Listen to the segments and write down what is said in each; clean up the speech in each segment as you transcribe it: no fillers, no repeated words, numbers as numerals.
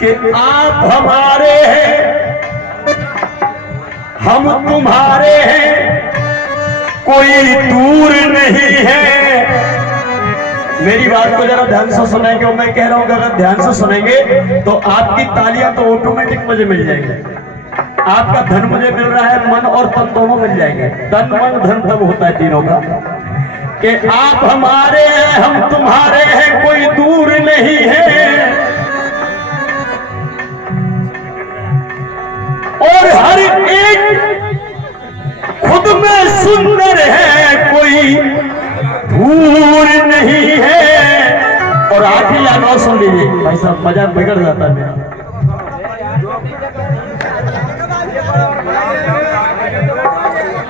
कि आप हमारे हैं, हम तुम्हारे हैं, कोई दूर नहीं है। मेरी बात को जरा ध्यान से सुनेंगे और मैं कह रहा हूं कि अगर ध्यान से सुनेंगे तो आपकी तालियां तो ऑटोमेटिक मुझे मिल जाएंगी। आपका धन मुझे मिल रहा है, मन और तन दोनों मिल जाएंगे। तन मन धन तब होता है तीनों का। कि आप हमारे हैं, हम तुम्हारे हैं, कोई दूर नहीं है। और हर एक खुद में सुंदर है, कोई दूर नहीं है। और आखिरी लाइन और सुन लीजिए भाई साहब, मजाक बिगड़ जाता है मेरा।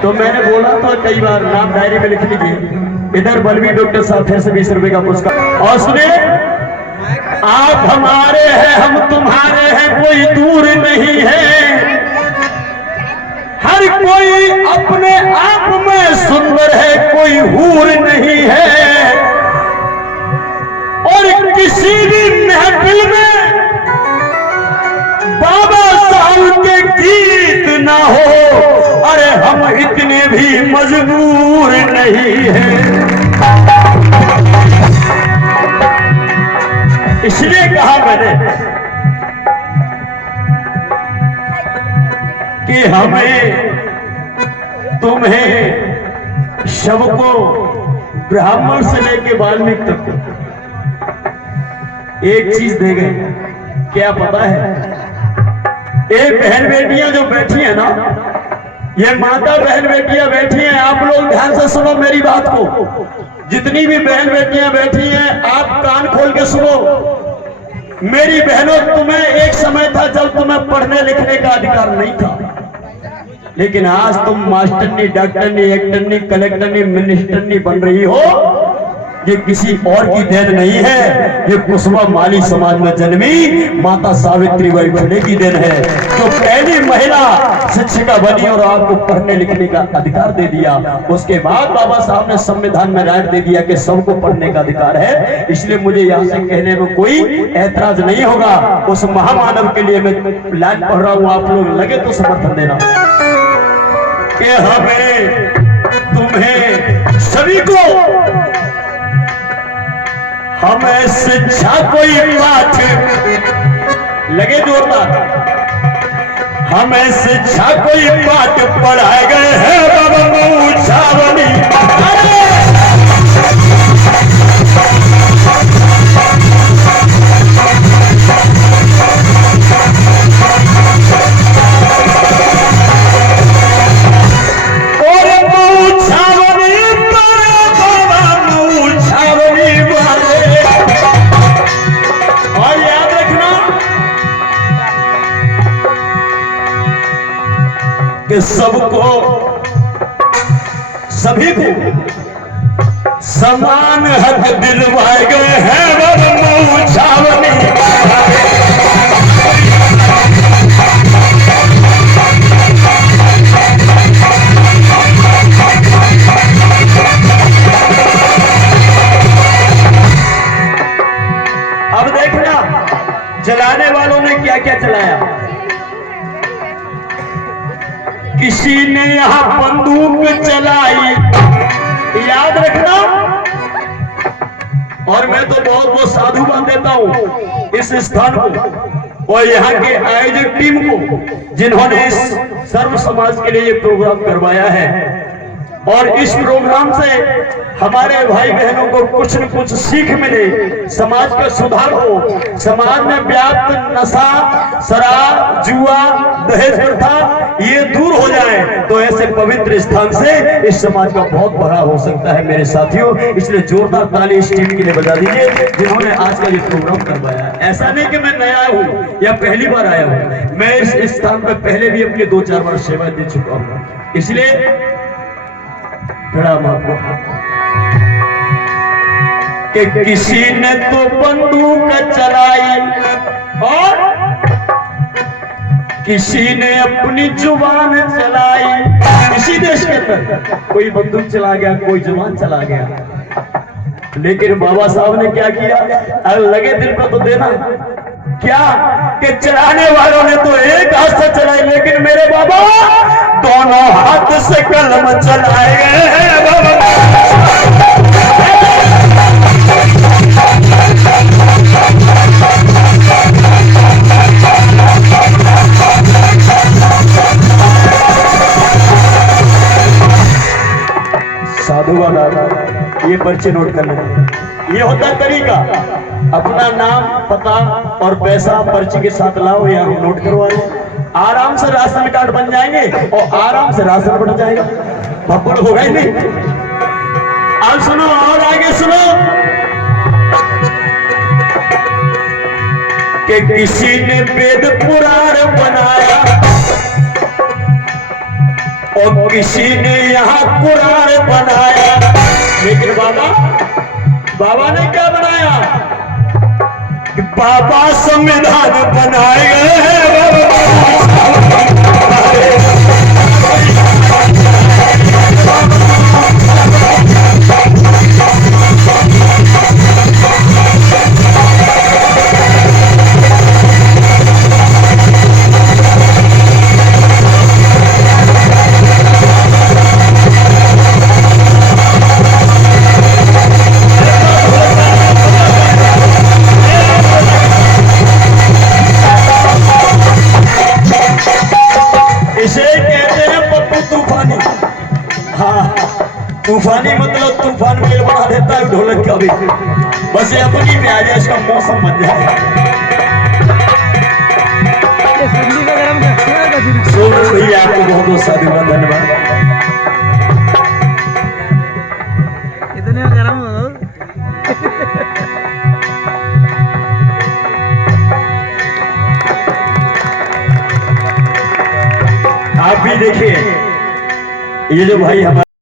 तो मैंने बोला तो कई बार, नाम डायरी में लिख लीजिए। इधर बलवीर डॉक्टर साहब फिर से 20 रुपए का पुरस्कार। और सुनिए, आप हमारे हैं, हम तुम्हारे हैं, कोई दूर नहीं है। हर कोई अपने आप में सुंदर है, कोई हूर नहीं है। और किसी भी महफिल में बाबा साहब के गीत ना हो, अरे हम इतने भी मजबूर नहीं हैं। इसलिए कहा मैंने कि हमें, तुम्हें, सबको, ब्राह्मण से लेके वाल्मीकि तक एक चीज दे गए। क्या पता है? ये बहन बेटियां जो बैठी है ना, ये माता बहन बेटियां बैठी हैं, आप लोग ध्यान से सुनो मेरी बात को। जितनी भी बहन बेटियां बैठी हैं, आप कान खोल के सुनो। मेरी बहनों, तुम्हें एक समय था जब तुम्हें पढ़ने लिखने का अधिकार नहीं था, लेकिन आज तुम मास्टरनी, डॉक्टरनी, एक्टरनी, कलेक्टरनी, मिनिस्टरनी बन रही हो। ये किसी और की देन नहीं है, ये कुसुमा माली समाज में जन्मी माता सावित्रीबाई फुले की देन है, जो पहली महिला शिक्षिका बनी और आपको पढ़ने लिखने का अधिकार दे दिया। उसके बाद बाबा साहब ने संविधान में राइट दे दिया कि सबको पढ़ने का अधिकार है। इसलिए मुझे यहाँ से कहने में कोई ऐतराज नहीं होगा। उस महामानव के लिए मैं लाइन पढ़ रहा हूँ, आप लोग लगे तो समर्थन देना। कि हमें, तुम्हें, सभी को हमें शिक्षा कोई पाठ लगे जोरदार, हमें शिक्षा कोई पाठ पढ़ाए गए हैं बाबा मूछावनी। कि सबको, सभी को समान हक दिलवाए गए हैं बाबा मूछावनी। अब देखना जलाने वालों ने क्या क्या चलाया। किसी ने यहां बंदूक चलाई, याद रखना। और मैं तो बहुत बहुत साधुवाद देता हूं इस स्थान को और यहाँ के आयोजक टीम को, जिन्होंने इस सर्व समाज के लिए ये प्रोग्राम करवाया है। और इस प्रोग्राम से हमारे भाई बहनों को कुछ न कुछ सीख मिले, समाज का सुधार हो, समाज में व्याप्त नशा, शराब, जुआ, दहेज प्रथा ये दूर हो जाए, तो ऐसे पवित्र स्थान से इस समाज का बहुत बड़ा हो सकता है मेरे साथियों। इसलिए जोरदार ताली इस टीम के लिए बजा दीजिए जिन्होंने आज का ये प्रोग्राम करवाया है। ऐसा नहीं कि मैं नया हूँ या पहली बार आया हूँ, मैं इस स्थान पर पहले भी अपनी 2-4 बार सेवा दे चुका हूँ। इसलिए प्रणाम आपको। कि किसी ने तो बंदूक चलाई और किसी ने अपनी जुबान चलाई। इसी देश के अंदर कोई बंदूक चला गया, कोई जुबान चला गया, लेकिन बाबा साहब ने क्या किया? अगर लगे दिल पर तो देना। क्या कि चढ़ाने वालों ने तो एक हाथ से चढ़ाई, लेकिन मेरे बाबा दोनों हाथ से कलम चलाए गए बाबा। साधु बाबा ये पर्ची नोट कर लेना। ये होता है तरीका, अपना नाम पता और पैसा पर्ची के साथ लाओ, यहाँ हम नोट करवा रहे। आराम से राशन कार्ड बन जाएंगे और आराम से राशन बढ़ जाएगा, भपड़ होगा ही नहीं। अब सुनो और आगे सुनो कि किसी ने वेद पुराण बनाया और किसी ने यहाँ कुरान बनाया, लेकिन बाबा ने क्या बनाया कि बाबा संविधान बनाए गए हैं। तूफानी मतलब तूफान मेल बना देता है ढोलक का भी, बस ये अपनी प्याज है, इसका मौसम बन जाए। भैया आपको बहुत बहुत साधुवाद, धन्यवाद। इतने गरम हो आप भी देखिए, ये जो भाई हमारे